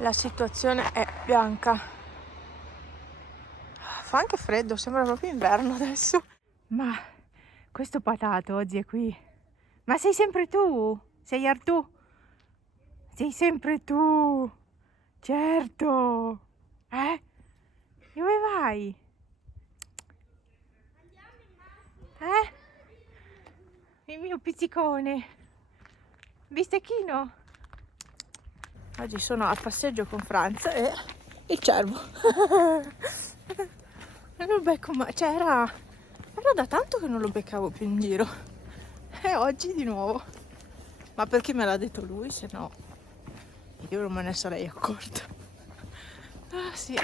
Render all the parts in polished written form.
La situazione è bianca. Fa anche freddo, sembra proprio inverno adesso. Ma questo patato oggi è qui. Ma sei sempre tu? Sei Artù? Sei sempre tu? Certo! Dove vai? Il mio pizzicone? Bistecchino? Oggi sono a passeggio con Franz e il cervo. Non lo becco mai, cioè era da tanto che non lo beccavo più in giro. E oggi di nuovo. Ma perché me l'ha detto lui, se no io non me ne sarei accorta. Ah sì.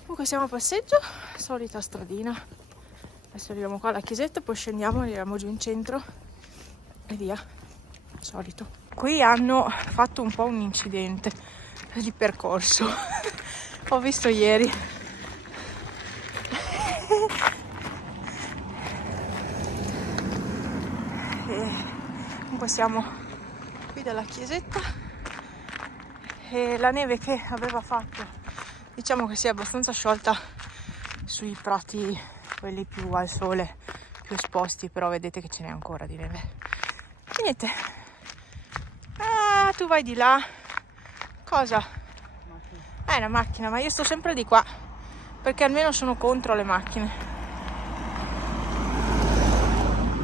Comunque siamo a passeggio, solita stradina. Adesso arriviamo qua alla chiesetta, poi scendiamo, arriviamo giù in centro e via. Solito. Qui hanno fatto un po' un incidente di percorso. Ho visto ieri. Comunque siamo qui dalla chiesetta e la neve che aveva fatto, diciamo che si è abbastanza sciolta sui prati, quelli più al sole, più esposti, però vedete che ce n'è ancora di neve. E niente. Ah, tu vai di là. Cosa? È una macchina, ma io sto sempre di qua, perché almeno sono contro le macchine.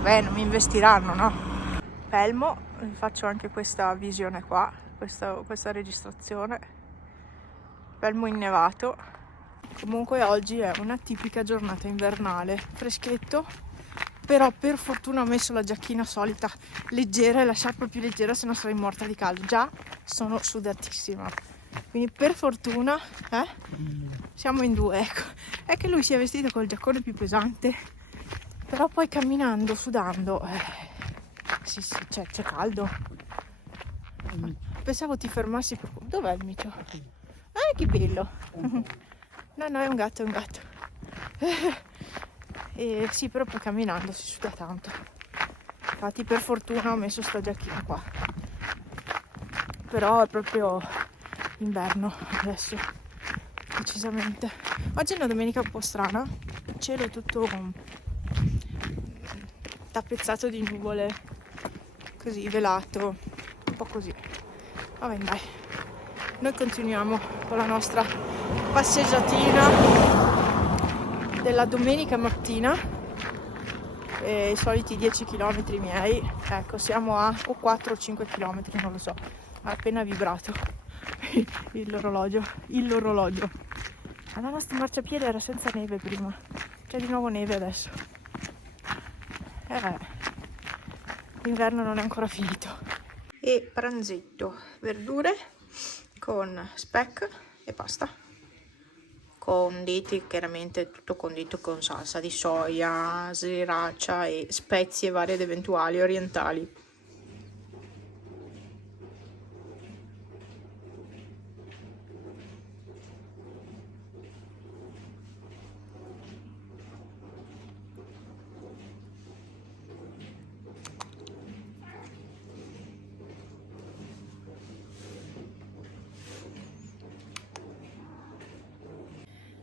Beh, non mi investiranno, no? Pelmo, vi faccio anche questa visione qua, questa registrazione. Pelmo innevato. Comunque oggi è una tipica giornata invernale, freschetto, però per fortuna ho messo la giacchina solita leggera e la sciarpa più leggera, se no sarei morta di caldo. Già sono sudatissima, quindi per fortuna siamo in due, ecco. È che lui si è vestito col giaccone più pesante, però poi camminando, sudando, sì, c'è caldo. Pensavo ti fermassi per... Dov'è il micio? Che bello! No, è un gatto, E sì, però poi camminando si suda tanto. Infatti per fortuna ho messo sta giacchina qua. Però è proprio inverno adesso, decisamente. Oggi è una domenica un po' strana. Il cielo è tutto tappezzato di nuvole, così velato, un po' così. Vabbè, dai, noi continuiamo con la nostra passeggiatina della domenica mattina, i soliti 10 km miei. Ecco, siamo a 4 o 5 km, non lo so, ha appena vibrato l'orologio. La nostra marciapiede era senza neve prima, c'è di nuovo neve adesso. L'inverno non è ancora finito. E pranzetto, verdure con speck e pasta, conditi, chiaramente tutto condito con salsa di soia, sriracha e spezie varie ed eventuali orientali.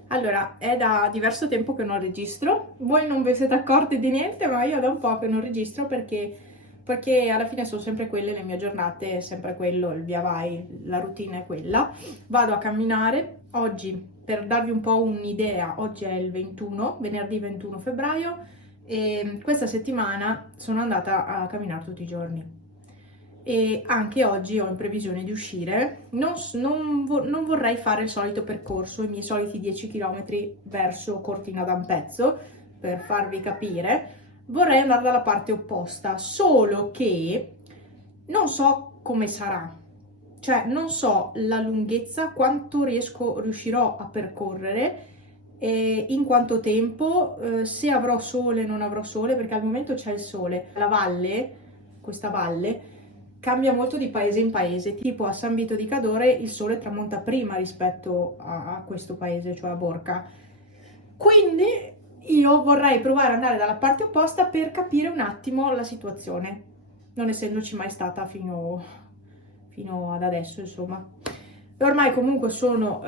Allora, è da diverso tempo che non registro, voi non vi siete accorti di niente, ma io da un po' che non registro perché alla fine sono sempre quelle le mie giornate, è sempre quello, il via vai, la routine è quella. Vado a camminare, oggi, per darvi un po' un'idea, oggi è il 21, venerdì 21 febbraio, e questa settimana sono andata a camminare tutti i giorni. E anche oggi ho in previsione di uscire. Non vorrei fare il solito percorso, i miei soliti 10 km verso Cortina d'Ampezzo, per farvi capire. Vorrei andare dalla parte opposta, solo che non so come sarà, cioè non so la lunghezza, quanto riuscirò a percorrere, in quanto tempo, se avrò sole o non avrò sole, perché al momento c'è il sole. La valle, questa valle, cambia molto di paese in paese, tipo a San Vito di Cadore il sole tramonta prima rispetto a questo paese, cioè a Borca. Quindi io vorrei provare ad andare dalla parte opposta per capire un attimo la situazione, non essendoci mai stata fino ad adesso, insomma. E ormai comunque sono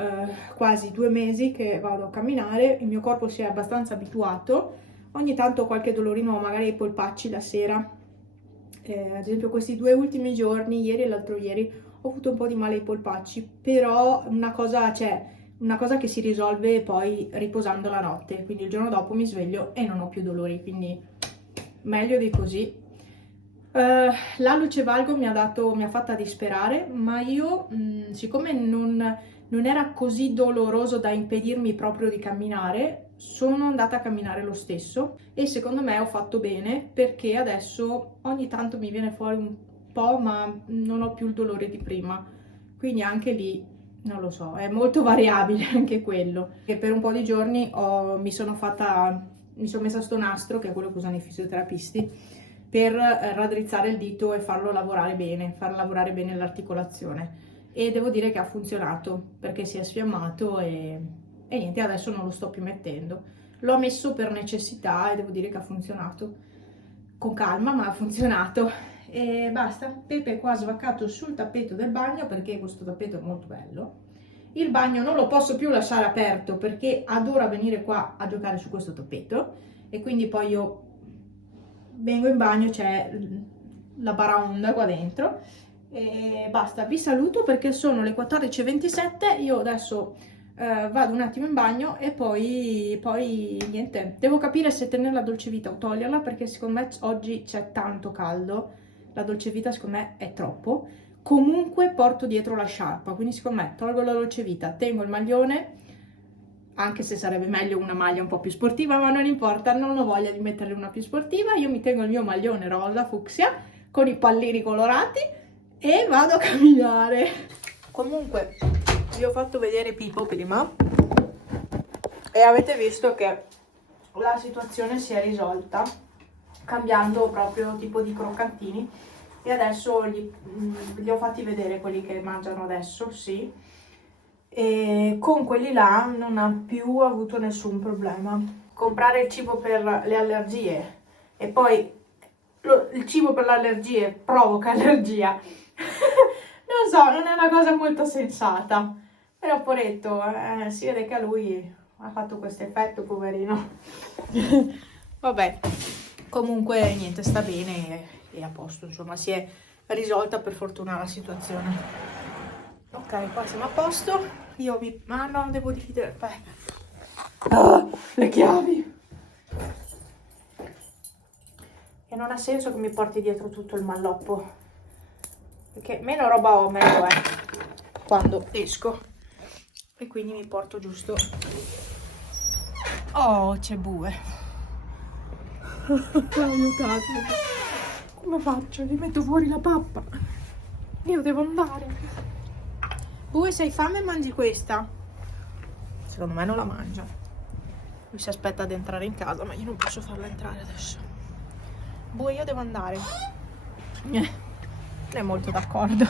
quasi 2 mesi che vado a camminare, il mio corpo si è abbastanza abituato, ogni tanto ho qualche dolorino, magari ai polpacci la sera, ad esempio questi 2 ultimi giorni, ieri e l'altro ieri, ho avuto un po' di male ai polpacci, però una cosa che si risolve poi riposando la notte, quindi il giorno dopo mi sveglio e non ho più dolori, quindi meglio di così. La luce valgo mi ha fatta disperare, ma io, siccome non era così doloroso da impedirmi proprio di camminare, sono andata a camminare lo stesso e secondo me ho fatto bene, perché adesso ogni tanto mi viene fuori un po', ma non ho più il dolore di prima, quindi anche lì non lo so, è molto variabile anche quello. E per un po' di giorni mi sono messa sto nastro, che è quello che usano i fisioterapisti, per raddrizzare il dito e farlo lavorare bene, far lavorare bene l'articolazione, e devo dire che ha funzionato, perché si è sfiammato e niente, adesso non lo sto più mettendo. L'ho messo per necessità e devo dire che ha funzionato, con calma, ma ha funzionato. E basta. Pepe qua ha svaccato sul tappeto del bagno, perché questo tappeto è molto bello. Il bagno non lo posso più lasciare aperto perché adora venire qua a giocare su questo tappeto, e quindi poi io vengo in bagno, c'è la baraonda qua dentro. E basta, vi saluto perché sono le 14:27, io adesso vado un attimo in bagno e poi niente, devo capire se tenere la dolcevita o toglierla, perché secondo me oggi c'è tanto caldo, la dolcevita secondo me è troppo. Comunque porto dietro la sciarpa, quindi secondo me tolgo la dolcevita, tengo il maglione, anche se sarebbe meglio una maglia un po' più sportiva, ma non importa, non ho voglia di mettere una più sportiva. Io mi tengo il mio maglione rosa fucsia con i pallini colorati e vado a camminare. Comunque vi ho fatto vedere Pipo prima e avete visto che la situazione si è risolta cambiando proprio tipo di croccantini, e adesso li ho fatti vedere quelli che mangiano adesso, sì, e con quelli là non ha più avuto nessun problema. Comprare il cibo per le allergie e poi il cibo per le allergie provoca allergia non so, non è una cosa molto sensata, però poretto, si vede che a lui ha fatto questo effetto, poverino. Vabbè, comunque niente, sta bene e a posto, insomma, si è risolta per fortuna la situazione. Ok, qua siamo a posto. Ah no, devo dividere. Le chiavi. E non ha senso che mi porti dietro tutto il malloppo, perché meno roba ho, meglio è quando esco. E quindi mi porto giusto. Oh, c'è Bue. Aiutatemi. Come faccio? Gli metto fuori la pappa. Io devo andare. Bue, se hai fame mangi questa? Secondo me non la mangia. Lui si aspetta ad entrare in casa, ma io non posso farla entrare adesso. Bue, io devo andare. Non è molto d'accordo.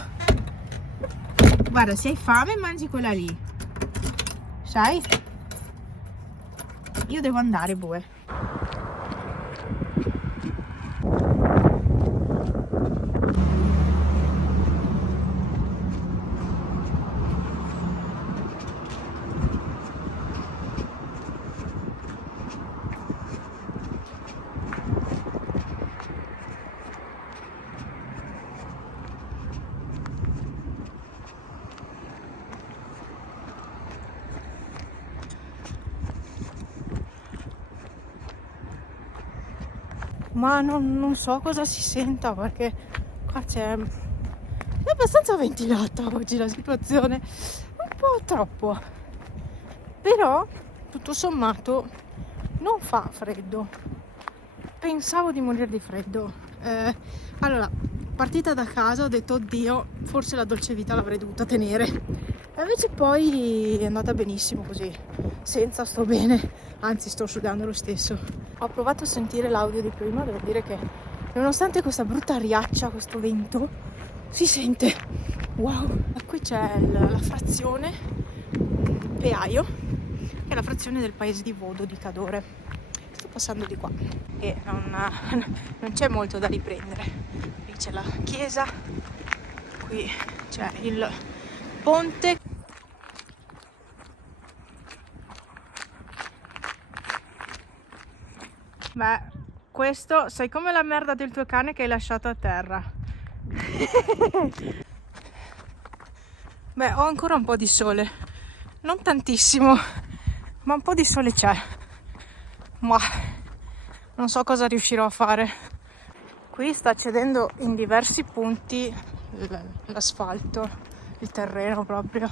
Guarda, se hai fame mangi quella lì. Sai? Io devo andare, Bue. Ma non so cosa si senta, perché qua è abbastanza ventilata oggi la situazione, un po' troppo, però tutto sommato non fa freddo. Pensavo di morire di freddo. Allora, partita da casa ho detto oddio, forse la dolcevita l'avrei dovuta tenere, e invece poi è andata benissimo così, senza sto bene, anzi sto sudando lo stesso. Ho provato a sentire l'audio di prima, devo dire che nonostante questa brutta riaccia, questo vento, si sente. Wow! Qui c'è la frazione Peaio, che è la frazione del paese di Vodo di Cadore. Sto passando di qua e non c'è molto da riprendere. Qui c'è la chiesa, qui c'è il ponte Beh, questo sei come la merda del tuo cane che hai lasciato a terra. Beh, ho ancora un po' di sole, non tantissimo, ma un po' di sole c'è. Ma non so cosa riuscirò a fare. Qui sta cedendo in diversi punti l'asfalto, il terreno proprio.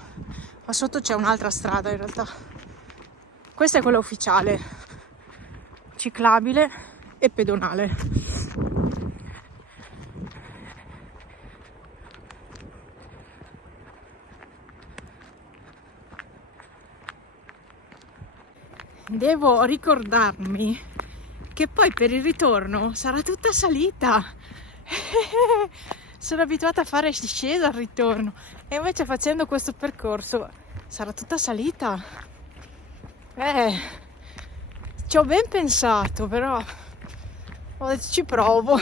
Ma sotto c'è un'altra strada in realtà. Questa è quella ufficiale, ciclabile e pedonale. Devo ricordarmi che poi per il ritorno sarà tutta salita. Sono abituata a fare discesa al ritorno e invece facendo questo percorso sarà tutta salita. Ci ho ben pensato, però ho detto ci provo.